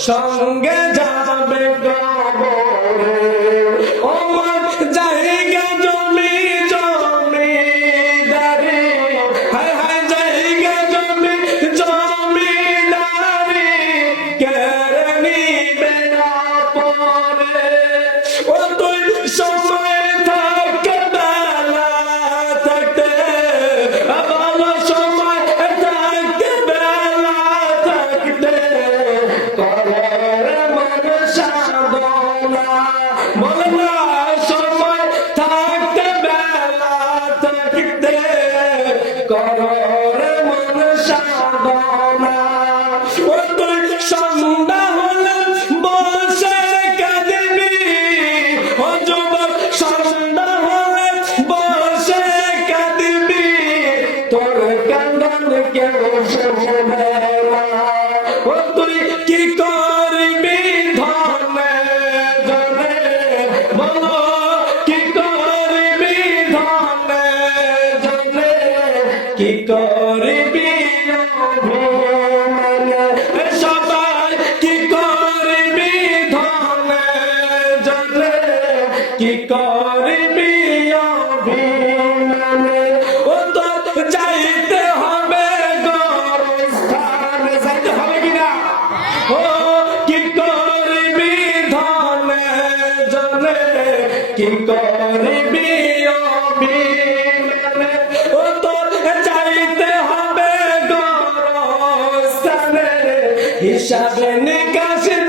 সঙ্গে যাবে কবরে ও আমার জায়গা জমি জমিদারি হায় হায় জায়গা জমি জমিদারি কেড়ে নিবে না পরে ও তুই সময় থাকতে বেলা থাকতে ভালো সময় থাকতে বেলা থাকতে কবর মন সাধনা বলে না সময় থাকতে বেলা থাকতে কবর মন সাধনা ও তুই সন্ধ্যা হলে বসে কাঁদবি ও যুবক সন্ধ্যা হলে বসে কাঁদবি তোর কান্দন কেউ শুনবে না ও তুই কি করবি ধনে জনে বলো কি করবি ধনে জনে কি করবি অভিমানে সবাই কি করবি ধনে জনে কি করবি অভিমানে ও তো যাইতে হবে গোরস্থানে যাইতে হবে কিনা ও কি করবি ধনে জনে কি করবি অভিমানে ও তো যাইতে হবে গোরস্থানে হিসাবে নিকাশে